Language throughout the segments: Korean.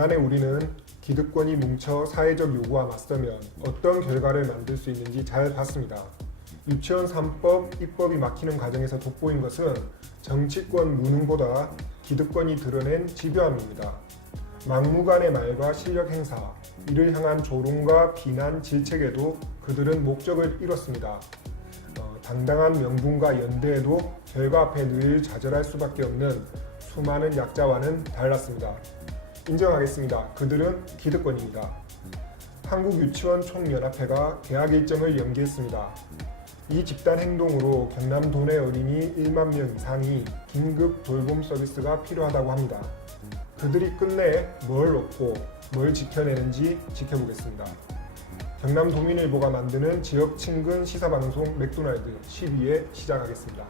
지난해 우리는 기득권이 뭉쳐 사회적 요구와 맞서면 어떤 결과를 만들 수 있는지 잘 봤습니다. 유치원 3법 입법이 막히는 과정에서 돋보인 것은 정치권 무능보다 기득권이 드러낸 집요함입니다. 막무가내 말과 실력 행사, 이를 향한 조롱과 비난, 질책에도 그들은 목적을 이뤘습니다. 당당한 명분과 연대에도 결과 앞에 늘 좌절할 수밖에 없는 수많은 약자와는 달랐습니다. 인정하겠습니다. 그들은 기득권입니다. 한국유치원총연합회가 개학 일정을 연기했습니다. 이 집단 행동으로 경남 도내 어린이 1만 명 이상이 긴급 돌봄 서비스가 필요하다고 합니다. 그들이 끝내 뭘 얻고 뭘 지켜내는지 지켜보겠습니다. 경남 도민일보가 만드는 지역 친근 시사방송 맥도날드 12회 시작하겠습니다.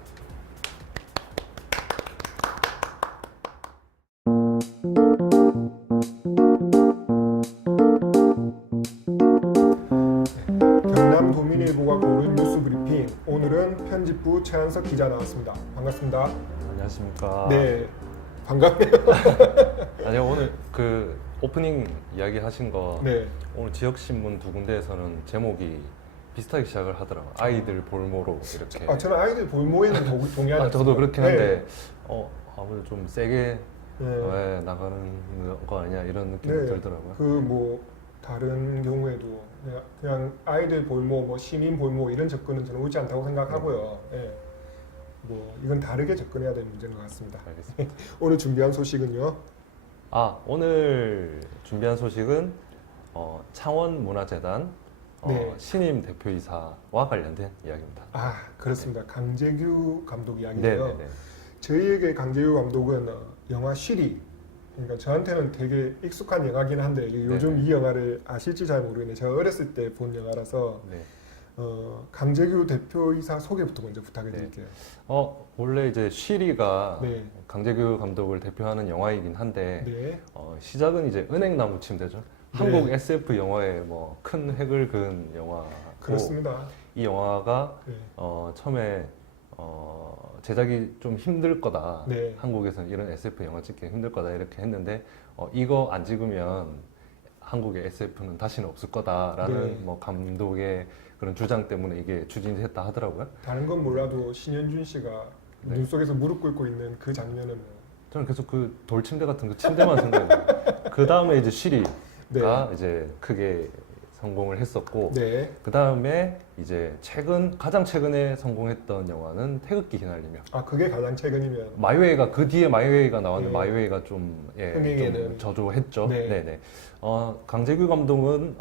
경남 도민일보가 고른 뉴스 브리핑, 오늘은 편집부 최한석 기자 나왔습니다. 반갑습니다. 안녕하십니까. 네, 반갑네요. 아니 오늘 그 오프닝 이야기 하신 거 네. 오늘 지역 신문 두 군데에서는 제목이 비슷하게 시작을 하더라고요. 아이들 볼모로 이렇게. 저는 아이들 볼모에는 동의하지 않습니다. 저도 그렇긴 한데 네. 아무래도 좀 세게 네. 왜 나가는 거 아니야 이런 느낌이 네. 들더라고요. 그 뭐 다른 경우에도 그냥 아이들 볼모, 뭐 시민 볼모 이런 접근은 저는 옳지 않다고 생각하고요. 네. 뭐 이건 다르게 접근해야 될 문제인 것 같습니다. 알겠습니다. 오늘 준비한 소식은요. 오늘 준비한 소식은 창원문화재단 네. 신임 대표이사와 관련된 이야기입니다. 그렇습니다. 강재규 감독 이야기인데요. 네네네. 저희에게 강재규 감독은 영화 쉬리, 그러니까 저한테는 되게 익숙한 영화긴 한데 요즘 네네. 이 영화를 아실지 잘 모르겠네요. 제가 어렸을 때 본 영화라서 네. 강재규 대표이사 소개부터 먼저 부탁을 드릴게요. 원래 이제 쉬리가 네. 강재규 감독을 대표하는 영화이긴 한데 네. 시작은 이제 은행나무 침대죠. 네. 한국 SF 영화에 뭐 큰 획을 그은 영화고 그렇습니다. 이 영화가 네. 처음에 제작이 좀 힘들 거다. 네. 한국에서는 이런 SF 영화 찍기 힘들 거다 이렇게 했는데 이거 안 찍으면 한국의 SF는 다시는 없을 거다라는 네. 뭐 감독의 그런 주장 때문에 이게 추진됐다 하더라고요. 다른 건 몰라도 신현준 씨가 네. 눈 속에서 무릎 꿇고 있는 그 장면은 뭐. 저는 계속 그 돌침대 같은 그 침대만 생각해요. 그 다음에 이제 쉬리가 네. 이제 크게 성공을 했었고, 네. 그 다음에 이제 가장 최근에 성공했던 영화는 태극기 휘날리며. 그게 가장 최근이면. 마이웨이가 그 뒤에 마이웨이가 나왔는데 네. 마이웨이가 좀 흥행에는. 저조했죠. 네. 네네. 강재규 감독은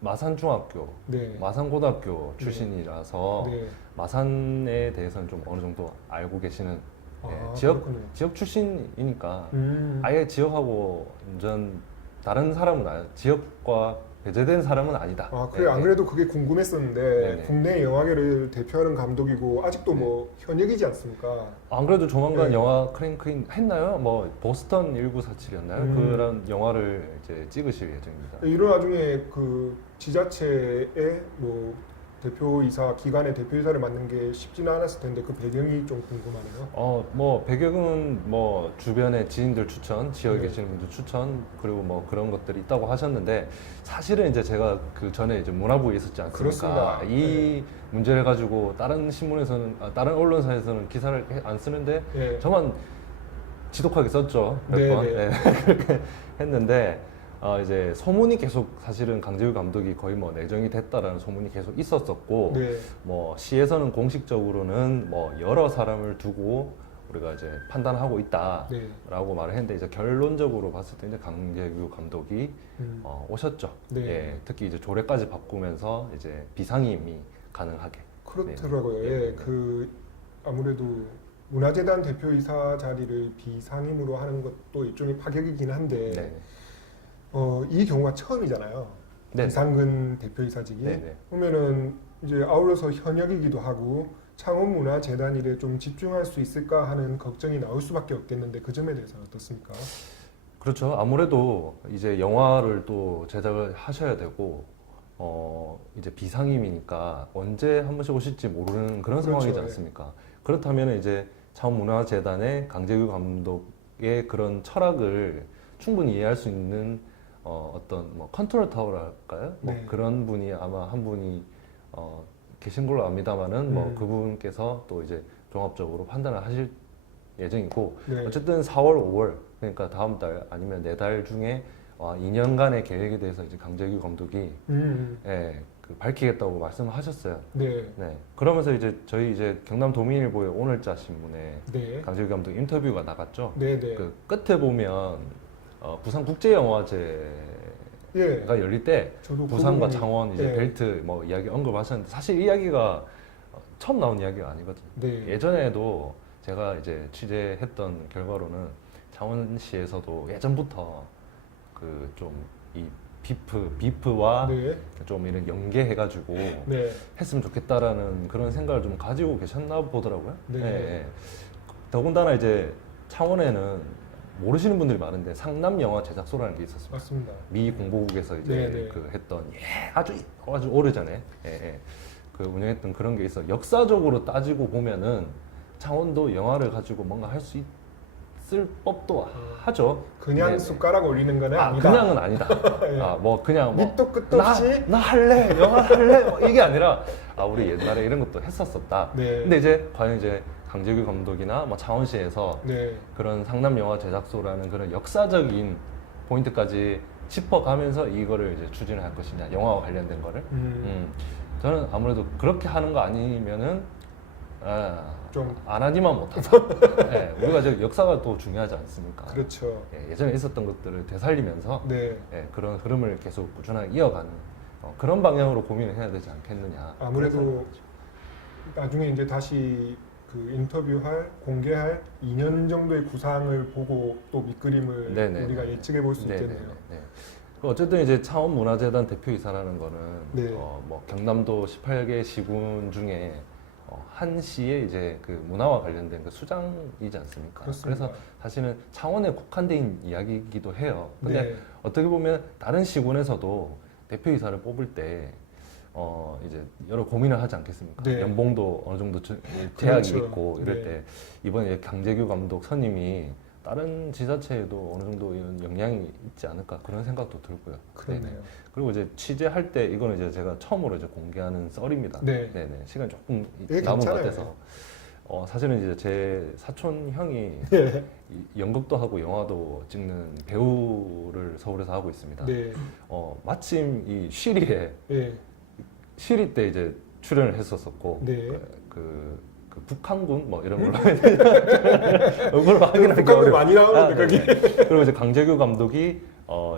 마산중학교, 네. 마산고등학교 네. 출신이라서 네. 마산에 대해서는 좀 어느 정도 알고 계시는 그렇군요. 지역 출신이니까 음. 아예 지역하고 완전 다른 사람은 지역과 배제된 사람은 아니다. 그래. 안 그래도 그게 궁금했었는데 네네. 국내 영화계를 대표하는 감독이고 아직도 뭐 현역이지 않습니까? 안 그래도 조만간 네. 영화 크랭크인 했나요? 뭐 보스턴 1947이었나요? 그런 영화를 이제 찍으실 예정입니다. 이런 와중에 그 지자체의 뭐 대표이사 기관의 대표이사를 맡는 게 쉽지는 않았을 텐데 그 배경이 좀 궁금하네요. 뭐 배경은 뭐 주변의 지인들 추천, 지역에 네. 계시는 분들 추천, 그리고 뭐 그런 것들이 있다고 하셨는데 사실은 이제 제가 그 전에 이제 문화부에 있었지 않습니까? 그렇습니다. 이 문제를 가지고 다른 신문에서는 다른 언론사에서는 기사를 안 쓰는데 네. 저만 지독하게 썼죠. 몇 네, 번. 네. 그렇게 했는데 이제 소문이 계속 사실은 강재규 감독이 거의 뭐 내정이 됐다라는 소문이 계속 있었었고 네. 뭐 시에서는 공식적으로는 뭐 여러 사람을 두고 우리가 이제 판단하고 있다라고 네. 말을 했는데 이제 결론적으로 봤을 때 이제 강재규 감독이 오셨죠. 네. 예, 특히 이제 조례까지 바꾸면서 이제 비상임이 가능하게. 그렇더라고요. 네. 예, 그 아무래도 문화재단 대표이사 자리를 비상임으로 하는 것도 일종의 파격이긴 한데 네. 이 경우가 처음이잖아요. 네. 이상근 대표이사직이. 네네. 그러면은 이제 아울러서 현역이기도 하고 창원문화재단 일에 좀 집중할 수 있을까 하는 걱정이 나올 수밖에 없겠는데 그 점에 대해서는 어떻습니까? 그렇죠. 아무래도 이제 영화를 또 제작을 하셔야 되고 이제 비상임이니까 언제 한 번씩 오실지 모르는 그런 그렇죠. 상황이지 않습니까? 그렇다면 이제 창원문화재단의 강재규 감독의 그런 철학을 충분히 이해할 수 있는 어떤 뭐 컨트롤 타워랄까요? 뭐 네. 그런 분이 아마 한 분이 계신 걸로 압니다만은 뭐 그분께서 또 이제 종합적으로 판단을 하실 예정이고 네. 어쨌든 4월, 5월 그러니까 다음 달 아니면 4달 중에 2년간의 계획에 대해서 이제 강재규 감독이 예, 그 밝히겠다고 말씀하셨어요. 네. 네. 그러면서 이제 저희 이제 경남 도민일보의 오늘자 신문에 네. 강재규 감독 인터뷰가 나갔죠. 네. 네. 그 끝에 보면 부산 국제영화제가 예. 열릴 때 저도 부산과 그 부분이- 창원 이제 예. 벨트 뭐 이야기 언급하셨는데 사실 이 이야기가 처음 나온 이야기가 아니거든요. 네. 예전에도 제가 이제 취재했던 결과로는 창원시에서도 예전부터 그 좀 이 비프와 네. 좀 이런 연계해가지고 네. 했으면 좋겠다라는 그런 생각을 좀 가지고 계셨나 보더라고요. 네. 예. 더군다나 이제 창원에는 모르시는 분들이 많은데 상남 영화 제작소라는 게 있었습니다. 맞습니다. 미 공보국에서 이제 네, 네. 그 했던 아주 오래전에 그 운영했던 그런 게 있어. 역사적으로 따지고 보면은 창원도 영화를 가지고 뭔가 할 수 있을 법도 하죠. 그냥 네네. 숟가락 올리는 건 아니다. 그냥은 아니다. 예. 뭐 그냥 뭐 밑도 끝도 없이 나 할래 영화 할래 뭐 이게 아니라 우리 옛날에 이런 것도 했었었다. 네. 근데 이제 과연 이제 강재규 감독이나 뭐 창원시에서 네. 그런 상남 영화 제작소라는 그런 역사적인 포인트까지 짚어가면서 이거를 이제 추진을 할 것이냐 영화와 관련된 거를 저는 아무래도 그렇게 하는 거 아니면은 좀 안 하지만 못하다. 예, 우리가 저 역사가 또 중요하지 않습니까? 그렇죠. 예전에 있었던 것들을 되살리면서 네. 그런 흐름을 계속 꾸준하게 이어가는 그런 방향으로 고민을 해야 되지 않겠느냐. 아무래도 나중에 이제 다시 그 인터뷰할 공개할 2년 정도의 구상을 보고 또 밑그림을 네네. 우리가 예측해 볼 수 네네네. 있겠네요. 네. 어쨌든 이제 창원문화재단 대표이사라는 거는 네. 뭐 경남도 18개 시군 중에 한 시에 이제 그 문화와 관련된 그 수장이지 않습니까? 그렇습니다. 그래서 사실은 창원에 국한된 이야기이기도 해요. 근데 네. 어떻게 보면 다른 시군에서도 대표이사를 뽑을 때 이제 여러 고민을 하지 않겠습니까? 네. 연봉도 어느 정도 제약이 그렇죠. 있고 이럴 네. 때 이번에 강재규 감독 선임이 다른 지자체에도 어느 정도 이런 영향이 있지 않을까 그런 생각도 들고요. 그렇네요. 네네. 그리고 이제 취재할 때 이거는 이제 제가 처음으로 이제 공개하는 썰입니다. 네. 네네. 시간 조금 예, 남은 것 괜찮아요. 같아서 사실은 이제 제 사촌 형이 네. 연극도 하고 영화도 찍는 배우를 서울에서 하고 있습니다. 네. 마침 이 쉬리에 네. 쉬리 때 이제 출연을 했었었고 네. 그 북한군 뭐 이런 걸로 그걸 확인하기 북한도 어려워. 많이 나오는데 거기. 그리고 이제 강재규 감독이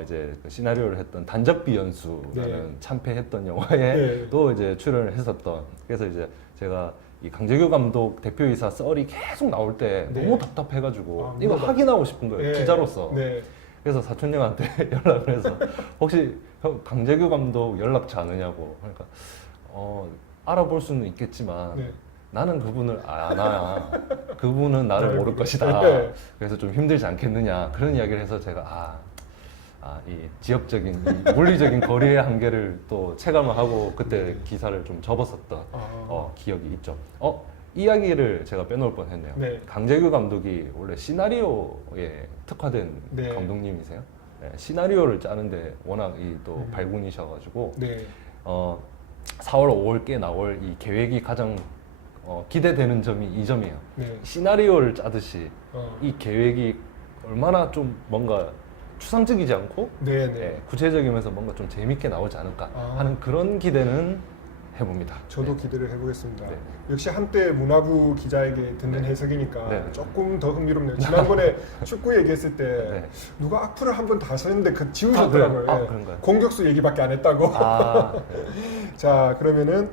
이제 그 시나리오를 했던 단적비 연수라는 네. 참패했던 영화에 네. 또 이제 출연을 했었던. 그래서 이제 제가 이 강재규 감독 대표이사 썰이 계속 나올 때 네. 너무 답답해가지고 아, 이거 물어봐. 확인하고 싶은 거예요. 네. 기자로서. 네. 그래서 사촌 형한테 연락을 해서 혹시 형 강재규 감독 연락처 아느냐고. 그러니까 알아볼 수는 있겠지만. 네. 나는 그분을 아나 그분은 나를 모를 것이다. 네. 그래서 좀 힘들지 않겠느냐 그런 이야기를 해서 제가 이 지역적인 이 물리적인 거리의 한계를 또 체감을 하고 그때 네. 기사를 좀 접었었던 아. 기억이 있죠. 이야기를 제가 빼놓을 뻔했네요. 네. 강재규 감독이 원래 시나리오에 특화된 네. 감독님이세요. 네, 시나리오를 짜는데 워낙 또 음. 발군이셔가지고 네. 4월, 5월 꽤 나올 이 계획이 가장 기대되는 점이 이 점이에요. 네. 시나리오를 짜듯이 어. 이 계획이 얼마나 좀 뭔가 추상적이지 않고 네. 네. 구체적이면서 뭔가 좀 재밌게 나오지 않을까 아. 하는 그런 기대는 해봅니다. 저도 네. 기대를 해보겠습니다. 네. 역시 한때 문화부 기자에게 듣는 해석이니까 네. 조금 더 흥미롭네요. 지난번에 축구 얘기했을 때 네. 누가 악플을 한 번 다시 했는데 그래요? 지우셨더라고요. 예. 그런가요? 공격수 얘기밖에 안 했다고. 네. 자, 그러면은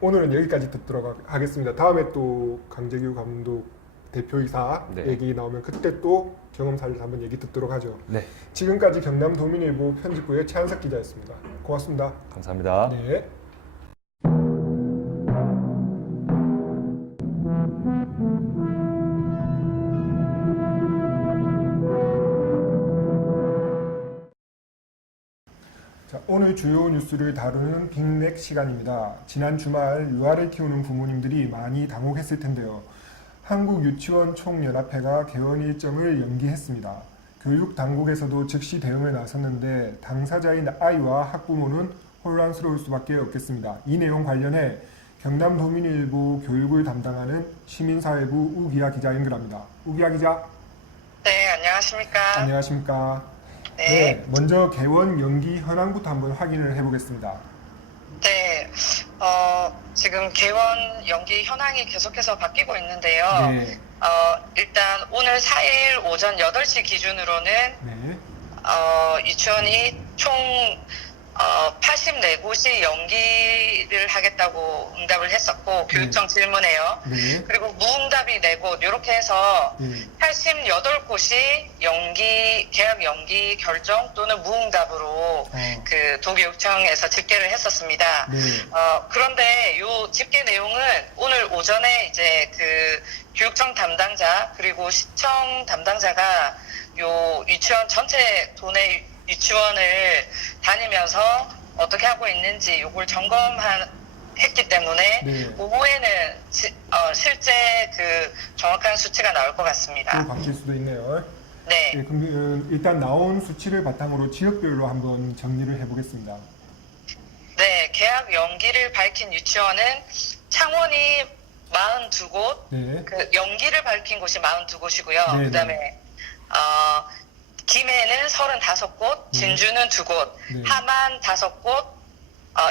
오늘은 여기까지 듣도록 하겠습니다. 다음에 또 강재규 감독 대표이사 네. 얘기 나오면 그때 또 경험사를 한번 얘기 듣도록 하죠. 네, 지금까지 경남도민일보 편집부의 최한석 기자였습니다. 고맙습니다. 감사합니다. 네. 자, 오늘 주요 뉴스를 다루는 빅맥 시간입니다. 지난 주말 유아를 키우는 부모님들이 많이 당혹했을 텐데요. 한국유치원 총연합회가 개원 일정을 연기했습니다. 교육 당국에서도 즉시 대응을 나섰는데 당사자인 아이와 학부모는 혼란스러울 수밖에 없겠습니다. 이 내용 관련해 경남도민일보 교육을 담당하는 시민사회부 우기아 기자 연결합니다. 우기아 기자. 네, 안녕하십니까. 안녕하십니까. 네. 먼저 개원 연기 현황부터 한번 확인을 해보겠습니다. 네, 지금 개원 연기 현황이 계속해서 바뀌고 있는데요. 네. 일단 오늘 4일 오전 8시 기준으로는 네. 유치원이 총 84곳이 연기를 하겠다고 응답을 했었고 교육청 질문에요. 네. 그리고 무응답이 4곳 이렇게 해서 네. 88곳이 계약 연기 결정 또는 무응답으로 그 도교육청에서 집계를 했었습니다. 네. 그런데 요 집계 내용은 오늘 오전에 이제 그 교육청 담당자 그리고 시청 담당자가 요 유치원 전체 도내 유치원을 다니면서 어떻게 하고 있는지 요걸 했기 때문에 네. 오후에는 실제 그 정확한 수치가 나올 것 같습니다. 또 바뀔 수도 있네요. 네. 네, 그럼 일단 나온 수치를 바탕으로 지역별로 한번 정리를 해보겠습니다. 네, 계약 연기를 밝힌 유치원은 창원이 42곳, 네. 그 연기를 밝힌 곳이 42곳이고요. 네네. 그다음에 김해는 35곳, 진주는 2곳, 네. 함안 5곳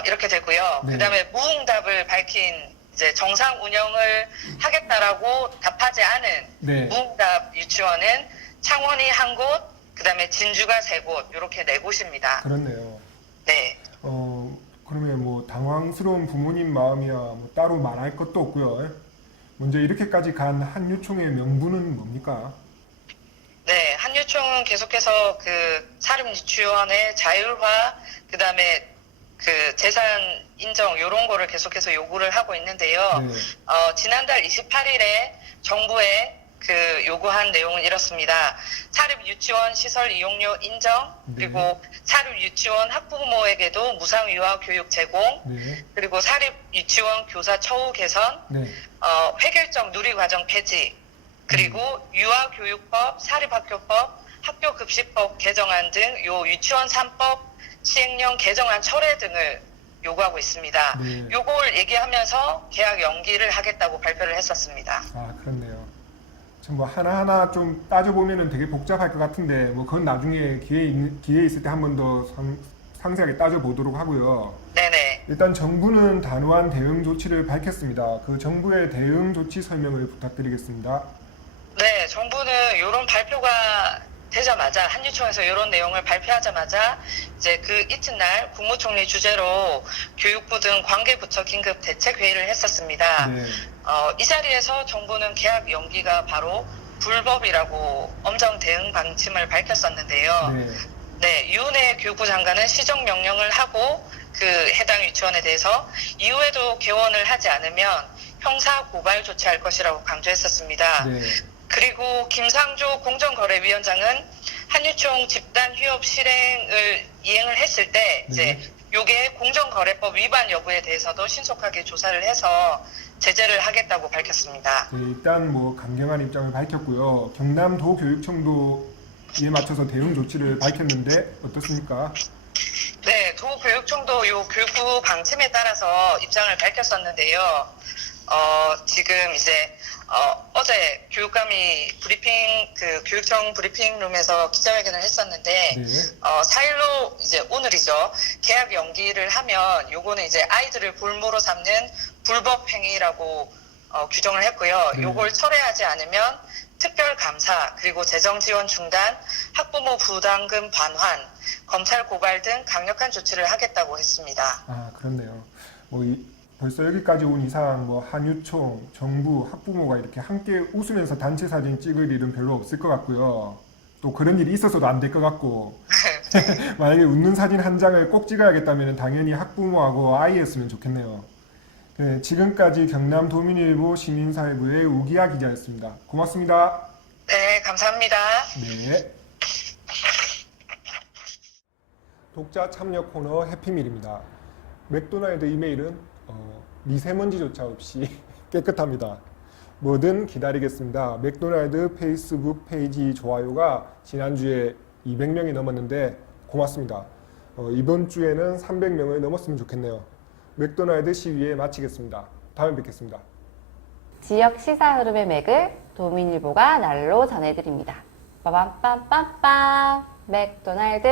이렇게 되고요. 네. 그다음에 무응답을 밝힌 이제 정상 운영을 하겠다라고 답하지 않은 네. 무응답 유치원은 창원이 1곳, 그다음에 진주가 3곳 이렇게 4곳입니다. 그렇네요. 네. 그러면 뭐 당황스러운 부모님 마음이야 뭐 따로 말할 것도 없고요. 먼저 이렇게까지 간 한유총의 명분은 뭡니까? 네, 한유총은 계속해서 그 사립 유치원의 자율화, 그다음에 그 재산 인정 이런 거를 계속해서 요구를 하고 있는데요. 네. 지난달 28일에 정부에 그 요구한 내용은 이렇습니다. 사립 유치원 시설 이용료 인정, 그리고 사립 유치원 학부모에게도 무상 유아 교육 제공, 네. 그리고 사립 유치원 교사 처우 개선, 네. 획일적 누리과정 폐지, 그리고 유아교육법, 사립학교법, 학교급식법 개정안 등 요 유치원 3법 시행령 개정안 철회 등을 요구하고 있습니다. 네. 요걸 얘기하면서 계약 연기를 하겠다고 발표를 했었습니다. 아, 그렇네요. 참 뭐 하나하나 좀 따져보면은 되게 복잡할 것 같은데 뭐 그건 나중에 기회 있을 때 한 번 더 상세하게 따져보도록 하고요. 네네. 일단 정부는 단호한 대응 조치를 밝혔습니다. 그 정부의 대응 조치 설명을 부탁드리겠습니다. 네, 정부는 이런 발표가 되자마자 한유총에서 이런 내용을 발표하자마자 이제 그 이튿날 국무총리 주재로 교육부 등 관계부처 긴급 대책 회의를 했었습니다. 네. 이 자리에서 정부는 계약 연기가 바로 불법이라고 엄정 대응 방침을 밝혔었는데요. 네. 네, 유은혜 교육부 장관은 시정 명령을 하고 그 해당 유치원에 대해서 이후에도 개원을 하지 않으면 형사 고발 조치할 것이라고 강조했었습니다. 네. 그리고 김상조 공정거래위원장은 한유총 집단 휴업 실행을 이행을 했을 때 이제 요게 공정거래법 위반 여부에 대해서도 신속하게 조사를 해서 제재를 하겠다고 밝혔습니다. 네, 일단 뭐 강경한 입장을 밝혔고요. 경남도 교육청도 이에 맞춰서 대응 조치를 밝혔는데 어떻습니까? 네, 도교육청도 요 교육부 방침에 따라서 입장을 밝혔었는데요. 지금 이제 어제 교육감이 그 교육청 브리핑룸에서 기자회견을 했었는데, 네. 4일로 이제 오늘이죠. 계약 연기를 하면 요거는 이제 아이들을 볼모로 삼는 불법 행위라고 규정을 했고요. 네. 요걸 철회하지 않으면 특별 감사, 그리고 재정 지원 중단, 학부모 부담금 반환, 검찰 고발 등 강력한 조치를 하겠다고 했습니다. 아, 그렇네요. 벌써 여기까지 온 이상 한유총, 정부, 학부모가 이렇게 함께 웃으면서 단체 사진 찍을 일은 별로 없을 것 같고요. 또 그런 일이 있어서도 안 될 것 같고 만약에 웃는 사진 한 장을 꼭 찍어야겠다면 당연히 학부모하고 아이였으면 좋겠네요. 네, 지금까지 경남도민일보 시민사회부의 우기아 기자였습니다. 고맙습니다. 네, 감사합니다. 네. 독자 참여 코너 해피밀입니다. 맥도날드 이메일은 미세먼지조차 없이 깨끗합니다. 뭐든 기다리겠습니다. 맥도날드 페이스북 페이지 좋아요가 지난주에 200명이 넘었는데 고맙습니다. 이번 주에는 300명을 넘었으면 좋겠네요. 맥도날드 시위에 마치겠습니다. 다음에 뵙겠습니다. 지역 시사 흐름의 맥을 도민일보가 날로 전해드립니다. 빠밤빰빰빰 맥도날드